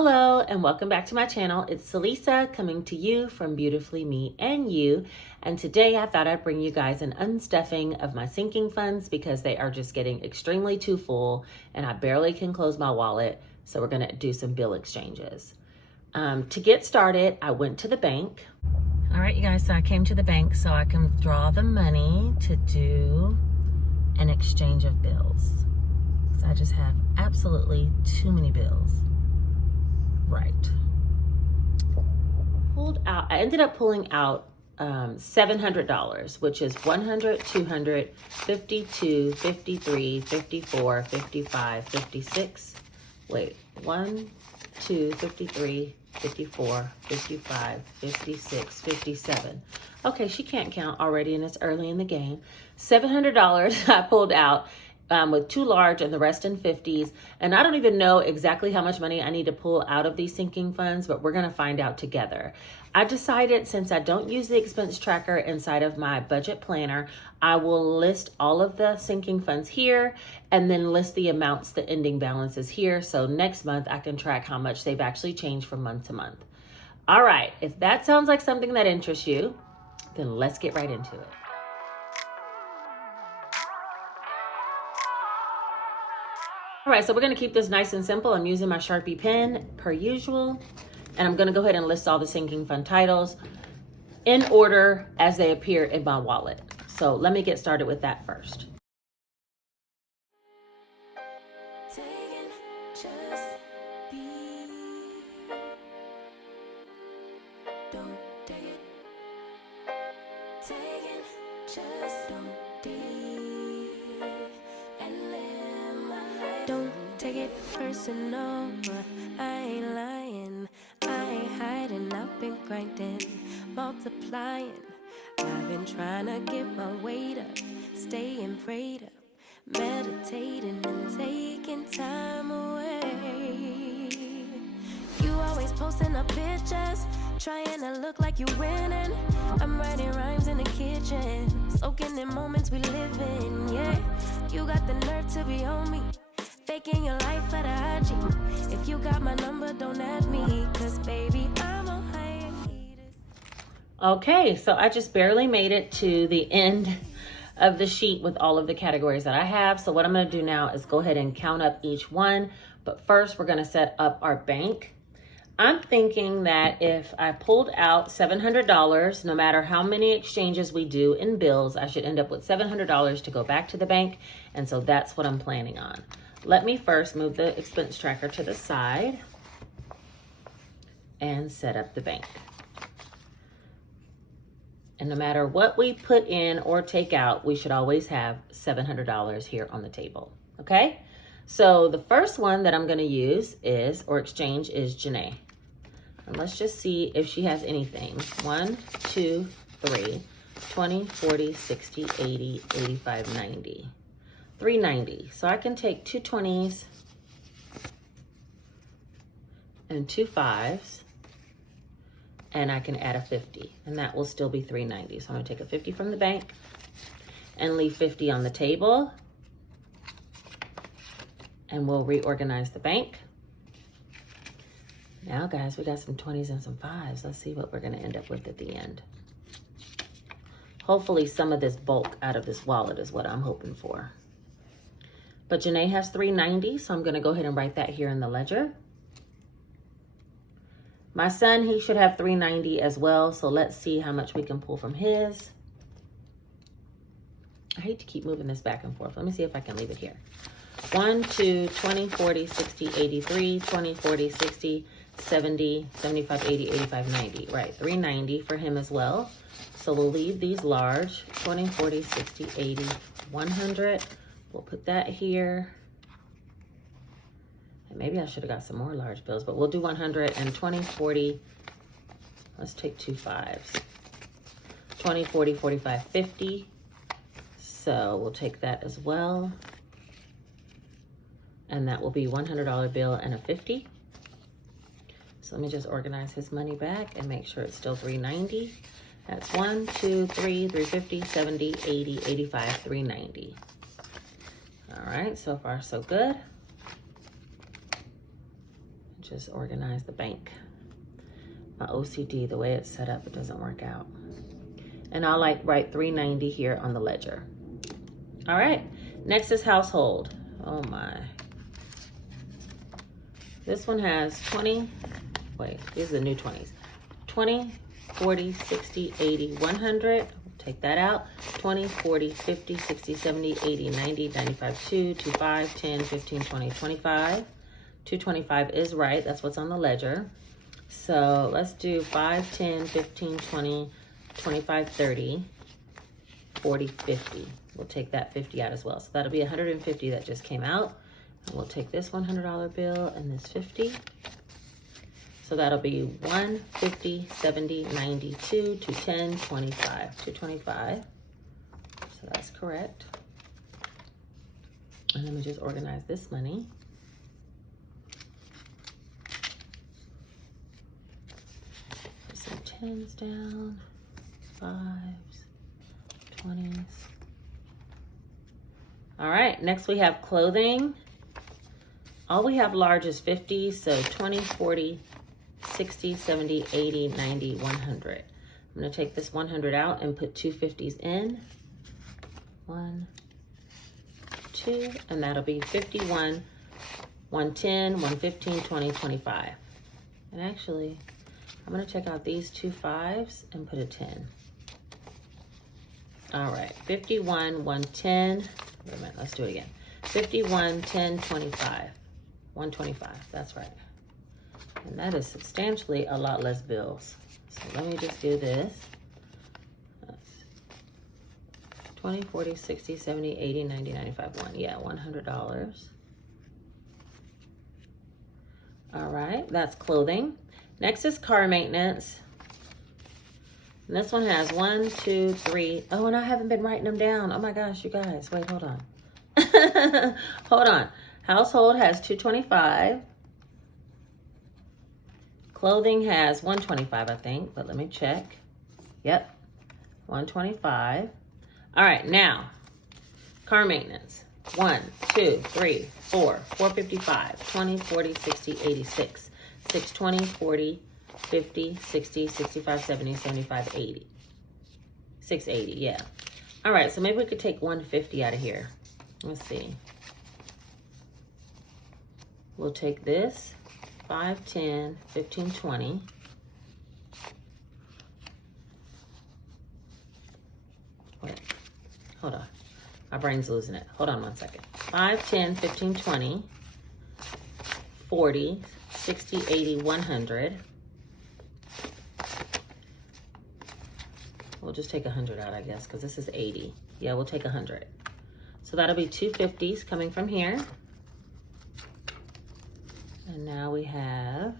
Hello and welcome back to my channel. It's Celisa coming to you from Beautifully Me and You. And today I thought I'd bring you guys an unstuffing of my sinking funds because they are just getting extremely too full and I barely can close my wallet. So we're gonna do some bill exchanges. To get started, I went to the bank. All right, you guys, so I came to the bank so I can withdraw the money to do an exchange of bills. So I just have absolutely too many bills. Right. I ended up pulling out $700, which is 100, 200, 52, 53, 54, 55, 56. Wait, 1, 2, 53, 54, 55, 56, 57. Okay, she can't count already and it's early in the game. $700 I pulled out. With 2 large and the rest in 50s. And I don't even know exactly how much money I need to pull out of these sinking funds, but we're gonna find out together. I decided since I don't use the expense tracker inside of my budget planner, I will list all of the sinking funds here and then list the amounts, the ending balances here. So next month I can track how much they've actually changed from month to month. All right, if that sounds like something that interests you, then let's get right into it. All right, so we're gonna keep this nice and simple. I'm using my Sharpie pen per usual, and I'm gonna go ahead and list all the sinking fund titles in order as they appear in my wallet. So let me get started with that first. Don't take it personal, I ain't lying, I ain't hiding, I've been grinding, multiplying, I've been trying to get my weight up, staying prayed up, meditating and taking time away. You always posting up pictures, trying to look like you winning. I'm writing rhymes in the kitchen, soaking in moments we live in, yeah. You got the nerve to be on me, faking your life for the IG. If you got my number, don't add me, cause baby, I'm on hiatus. Okay, so I just barely made it to the end of the sheet with all of the categories that I have. So what I'm gonna do now is go ahead and count up each one. But first, we're gonna set up our bank. I'm thinking that if I pulled out $700, no matter how many exchanges we do in bills, I should end up with $700 to go back to the bank. And so that's what I'm planning on. Let me first move the expense tracker to the side and set up the bank. And no matter what we put in or take out, we should always have $700 here on the table, okay? So the first one that I'm gonna use is, or exchange, is Janae. And let's just see if she has anything. 1, 2, 3, 20, 40, 60, 80, 85, 90. 390. So I can take 2 20s and 2 5s, and I can add a 50, and that will still be 390. So I'm gonna take a 50 from the bank and leave 50 on the table, and we'll reorganize the bank. Now, guys, we got some 20s and some 5s. Let's see what we're gonna end up with at the end. Hopefully some of this bulk out of this wallet is what I'm hoping for. But Janae has 390, so I'm gonna go ahead and write that here in the ledger. My son, he should have 390 as well, so let's see how much we can pull from his. I hate to keep moving this back and forth. Let me see if I can leave it here. 1, 2, 20, 40, 60, 83, 20, 40, 60, 70, 75, 80, 85, 90. Right, 390 for him as well. So we'll leave these large, 20, 40, 60, 80, 100. We'll put that here. And maybe I should have got some more large bills, but we'll do 100 and 20, 40. Let's take 2 5s. 20, 40, 45, 50. So we'll take that as well. And that will be $100 bill and a 50. So let me just organize his money back and make sure it's still 390. That's 1, 2, 3, 350, 70, 80, 85, 390. All right, so far so good. just organize the bank. My OCD, the way it's set up, it doesn't work out. And I'll like write 390 here on the ledger. All right, next is household. Oh my. This one has 20, wait, these are the new 20s. 20, 40, 60, 80, 100. Take that out. 20, 40, 50, 60, 70, 80, 90, 95, 2, 25, 10, 15, 20, 25. 225 is right. That's what's on the ledger. So let's do 5, 10, 15, 20, 25, 30, 40, 50. We'll take that 50 out as well. So that'll be 150 that just came out. And we'll take this $100 bill and this 50. So that'll be 1, 50, 70, 90, 2, 210, 25, 225. So that's correct. And let me just organize this money. Put some 10s down, 5s, 20s. All right, next we have clothing. All we have large is 50, so 20, 40, 60, 70, 80, 90, 100. I'm gonna take this 100 out and put 2 50s in. 1, 2, and that'll be 51, 110, 115, 20, 25. And actually, I'm gonna take out these 2 5s and put a 10. All right, 51, 110, wait a minute, let's do it again. 51, 10, 25, 125, that's right. And that is substantially a lot less bills. So let me just do this. That's 20, 40, 60, 70, 80, 90, 95, 1. Yeah, $100. All right, that's clothing. Next is car maintenance. And this one has 1, 2, 3. Oh, and I haven't been writing them down. Oh my gosh, you guys. Wait, hold on. Hold on. Household has 225. Clothing has 125, I think, but let me check. Yep, 125. All right, now, car maintenance. 1, 2, 3, 4, 455, 20, 40, 60, 86, 620, 40, 50, 60, 65, 70, 75, 80. 680, yeah. All right, so maybe we could take 150 out of here. Let's see. We'll take this. 5, 10, 15, 20. Wait, hold on. My brain's losing it. Hold on one second. 5, 10, 15, 20, 40, 60, 80, 100. We'll just take 100 out, I guess, because this is 80. Yeah, we'll take 100. So that'll be 2 50s coming from here. And now we have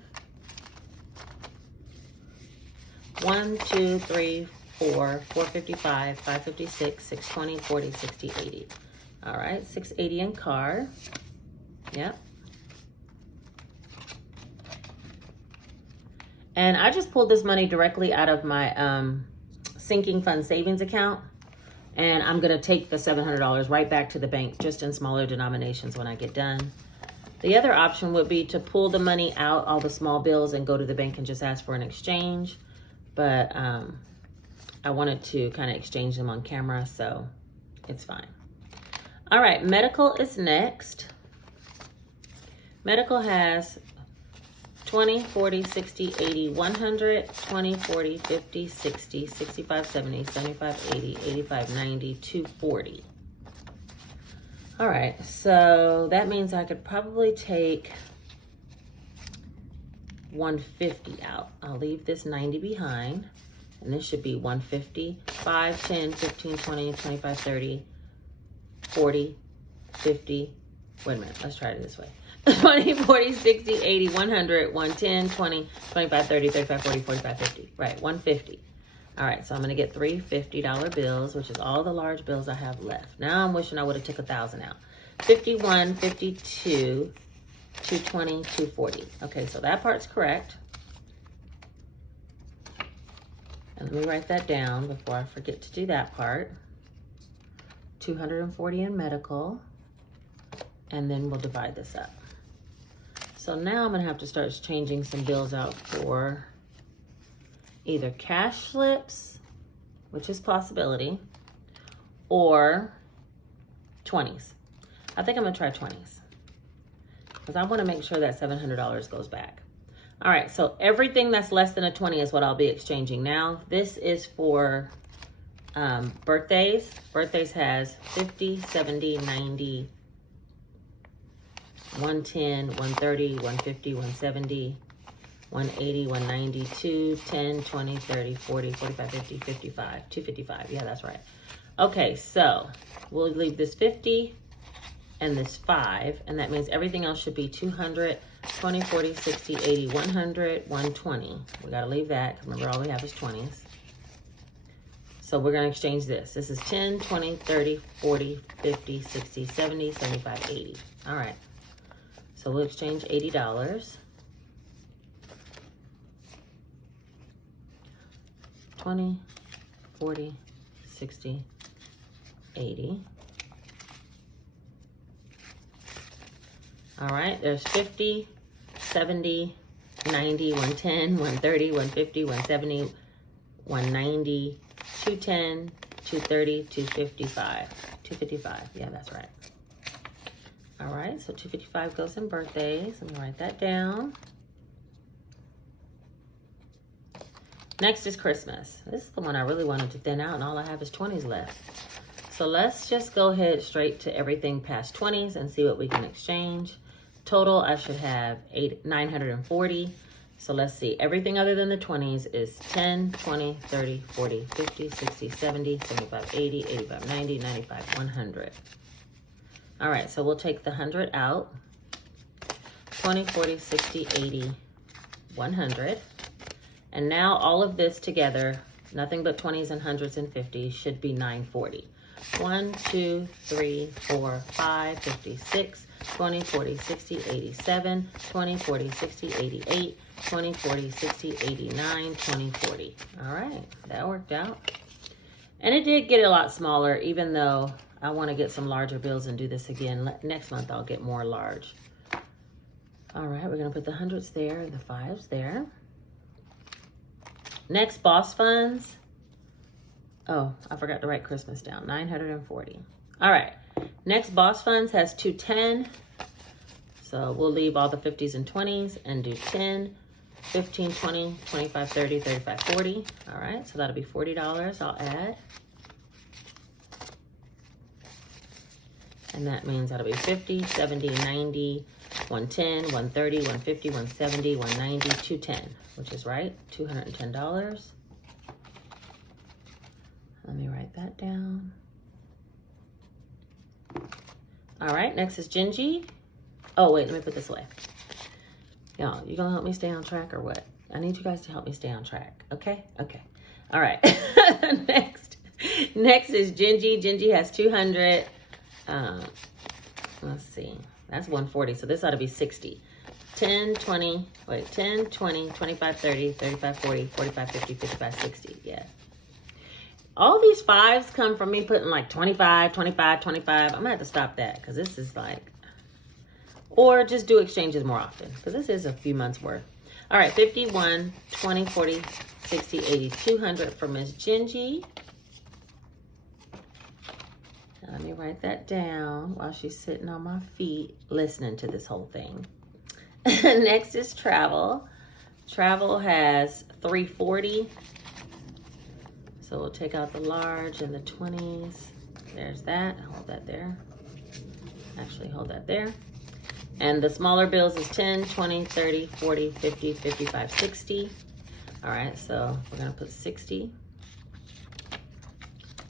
1, 2, 3, 4, 455, 556, 620, 40, 60, 80. All right, 680 in car. Yep. And I just pulled this money directly out of my sinking fund savings account. And I'm gonna take the $700 right back to the bank, just in smaller denominations when I get done. The other option would be to pull the money out, all the small bills, and go to the bank and just ask for an exchange. But I wanted to kind of exchange them on camera, so it's fine. All right, medical is next. Medical has 20, 40, 60, 80, 100, 20, 40, 50, 60, 65, 70, 75, 80, 85, 90, 240. All right, so that means I could probably take 150 out. I'll leave this 90 behind, and this should be 150. 5, 10, 15, 20, 25, 30, 40, 50. Wait a minute, let's try it this way. 20, 40, 60, 80, 100, 110, 20, 25, 30, 35, 40, 45, 50. Right, 150. All right, so I'm gonna get 3 $50 bills, which is all the large bills I have left. Now I'm wishing I would have took 1,000 out. 51, 52, 220, 240. Okay, so that part's correct. And let me write that down before I forget to do that part. 240 in medical, and then we'll divide this up. So now I'm gonna have to start changing some bills out for either cash slips, which is a possibility, or 20s. I think I'm gonna try 20s because I wanna make sure that $700 goes back. All right, so everything that's less than a 20 is what I'll be exchanging now. This is for birthdays. Birthdays has 50, 70, 90, 110, 130, 150, 170, 180, 190, 210, 20, 30, 40, 45, 50, 55, 255. Yeah, that's right. Okay, so we'll leave this 50 and this 5, and that means everything else should be 200, 20, 40, 60, 80, 100, 120. We gotta leave that, because remember all we have is 20s. So we're gonna exchange this. This is 10, 20, 30, 40, 50, 60, 70, 75, 80. All right, so we'll exchange $80. 20, 40, 60, 80. All right, there's 50, 70, 90, 110, 130, 150, 170, 190, 210, 230, 255. 255, yeah, that's right. All right, so 255 goes in birthdays. Let me write that down. Next is Christmas. This is the one I really wanted to thin out, and all I have is 20s left. So let's just go ahead straight to everything past 20s and see what we can exchange. Total, I should have 940. So let's see. Everything other than the 20s is 10, 20, 30, 40, 50, 60, 70, 75, 80, 85, 90, 95, 100. All right, so we'll take the 100 out. 20, 40, 60, 80, 100. And now all of this together, nothing but 20s and 100s and 50s, should be 940. 1, 2, 3, 4, 5, 56, 20, 40, 60, 87, 20, 40, 60, 88, 20, 40, 60, 89, 20, 40. All right, that worked out. And it did get a lot smaller, even though I want to get some larger bills and do this again. Next month, I'll get more large. All right, we're going to put the 100s there and the 5s there. Next, boss funds. Oh, I forgot to write Christmas down. 940. All right. Next, boss funds has 210. So we'll leave all the 50s and 20s and do 10, 15, 20, 25, 30, 35, 40. All right. So that'll be $40 I'll add. And that means that'll be 50, 70, 90, 110, 130, 150, 170, 190, 210, which is right, $210. Let me write that down. All right, next is Gingy. Oh, wait, let me put this away. Y'all, you gonna help me stay on track or what? I need you guys to help me stay on track, okay? Okay. All right, next is Gingy. Gingy has 200. Let's see. That's 140, so this ought to be 60. 10, 20, 25, 30, 35, 40, 45, 50, 55, 60, yeah. All these 5s come from me putting like 25, 25, 25. I'm gonna have to stop that because this is like, or just do exchanges more often because this is a few months worth. All right, 51, 20, 40, 60, 80, 200 for Miss Gingy. Let me write that down while she's sitting on my feet listening to this whole thing. Next is travel. Travel has 340. So we'll take out the large and the 20s. There's that. Hold that there. Actually, hold that there. And the smaller bills is 10, 20, 30, 40, 50, 55, 60. All right, so we're going to put 60,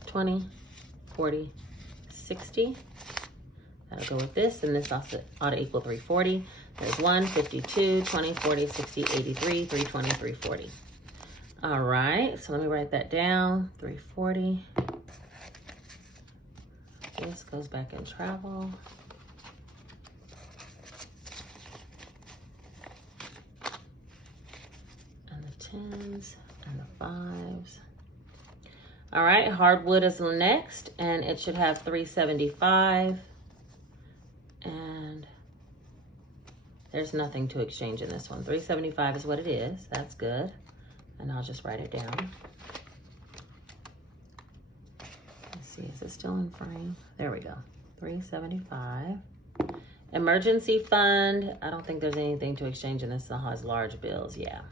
20, 40, 60. That'll go with this, and this also ought to equal 340. There's 1, 52, 20, 40, 60, 83, 320, 340. All right, so let me write that down. 340. This goes back in travel. And the 10s and the 5s. All right, hardwood is next, and it should have 375. And There's nothing to exchange in this one. $375 is what it is. That's good. And I'll just write it down. Let's see, is it still in frame? There we go. $375. Emergency fund. I don't think there's anything to exchange in this. It has large bills. Yeah.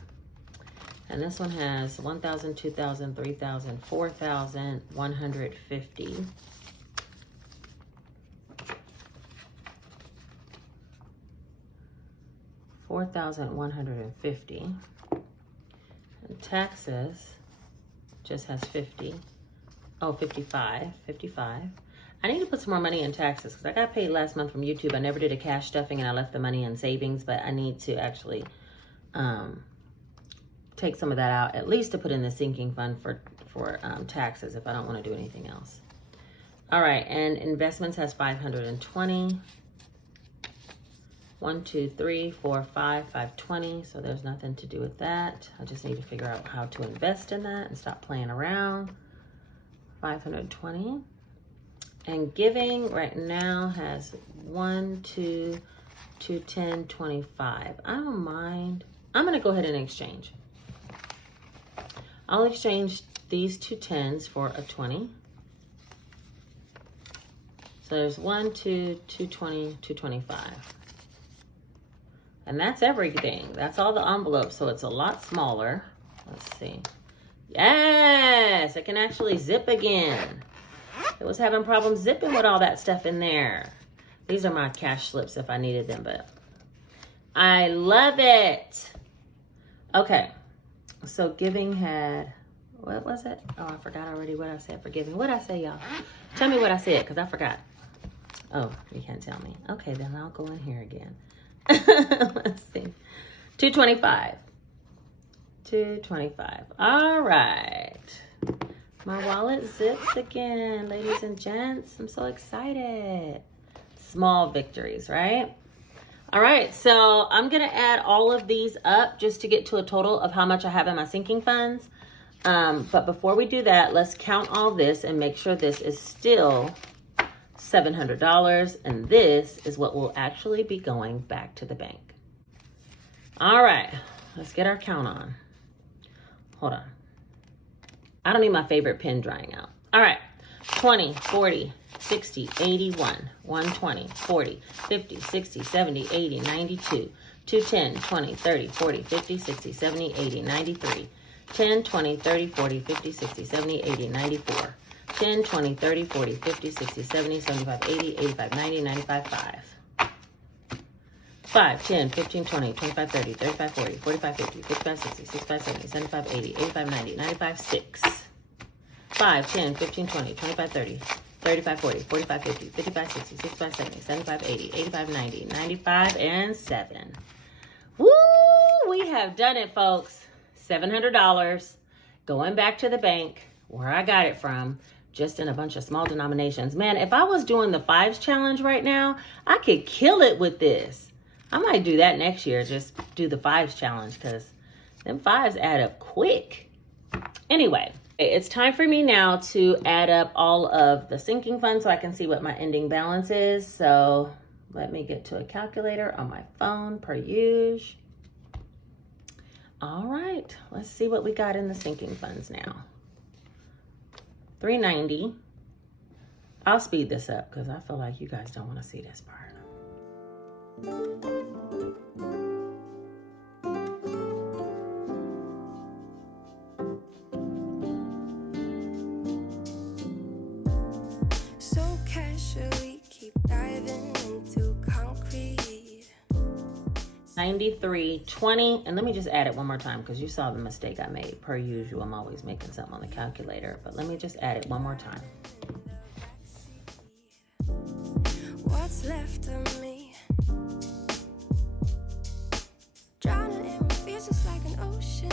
And this one has 1,000, 2,000, 3,000, 4,000, 150. $4,150. And taxes just has 50. Oh, 55. 55. I need to put some more money in taxes because I got paid last month from YouTube. I never did a cash stuffing and I left the money in savings, but I need to actually take some of that out, at least to put in the sinking fund for taxes if I don't want to do anything else. All right, and investments has 520. 1, 2, 3, 4, 5, 520. So there's nothing to do with that. I just need to figure out how to invest in that and stop playing around. 520. And giving right now has 1, 2, 2, 10, 25. I don't mind. I'm going to go ahead and exchange. I'll exchange these 2 10s for a 20. So there's 1, 2, 220, 225. And that's everything. That's all the envelopes. So it's a lot smaller. Let's see. Yes, it can actually zip again. It was having problems zipping with all that stuff in there. These are my cash slips if I needed them, but I love it. Okay. So giving had, what was it? Oh, I forgot already what I said for giving. What did I say, y'all? Tell me what I said, because I forgot. Oh, you can't tell me. Okay, then I'll go in here again. Let's see. 225. 225. All right. My wallet zips again, ladies and gents. I'm so excited. Small victories, right? All right, so I'm going to add all of these up just to get to a total of how much I have in my sinking funds. But before we do that, let's count all this and make sure this is still $700. And this is what will actually be going back to the bank. All right, let's get our count on. Hold on. I don't need my favorite pen drying out. All right, 20, 40, 60, 81, 120, 40, 50, 60, 70, 80, 92, 210, 20, 30, 40, 50, 60, 70, 80, 93, 10, 20, 30, 40, 50, 60, 70, 80, 94, 10, 20, 30, 40, 50, 60, 70, 75, 80, 85, 90, 95, 5. 5, 10, 15, 20, 25, 30, 35, 40, 45, 50, 55, 60, 65, 70, 75, 80, 85, 90, 95, 6. 5, 10, 15, 20, 25, 30, 35, 40, 45, 50, 55, 60, 65, 70, 75, 80, 85, 90, 95, and 7. Woo! We have done it, folks. $700 going back to the bank where I got it from, just in a bunch of small denominations. Man, if I was doing the 5s challenge right now, I could kill it with this. I might do that next year, just do the 5s challenge, because them 5s add up quick. Anyway, it's time for me now to add up all of the sinking funds so I can see what my ending balance is. So let me get to a calculator on my phone per usual. All right, let's see what we got in the sinking funds now. 390. I'll speed this up because I feel like you guys don't want to see this part. So casually keep diving into concrete. 93.20, and let me just add it one more time because you saw the mistake I made. Per usual, I'm always making something on the calculator, but let me just add it one more time. What's left of me? Drowning in fears just like an ocean.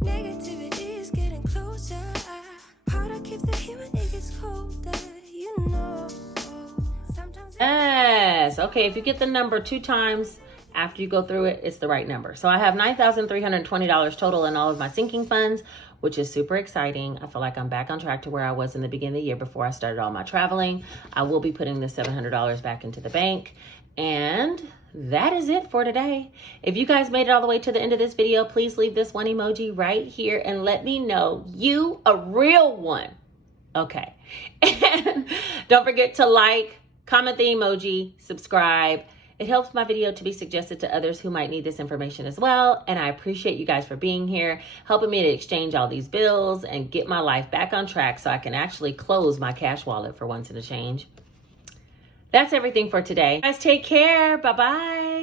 Negativity is getting closer. Hard to keep the heat when it gets colder. You know. Sometimes Yes. Okay, if you get the number 2 times after you go through it, it's the right number. So I have $9,320 total in all of my sinking funds, which is super exciting. I feel like I'm back on track to where I was in the beginning of the year before I started all my traveling. I will be putting the $700 back into the bank. And that is it for today. If you guys made it all the way to the end of this video, please leave this one emoji right here and let me know you a real one. Okay. And don't forget to like, comment the emoji, subscribe. It helps my video to be suggested to others who might need this information as well. And I appreciate you guys for being here, helping me to exchange all these bills and get my life back on track so I can actually close my cash wallet for once in a change. That's everything for today. Guys, take care. Bye-bye.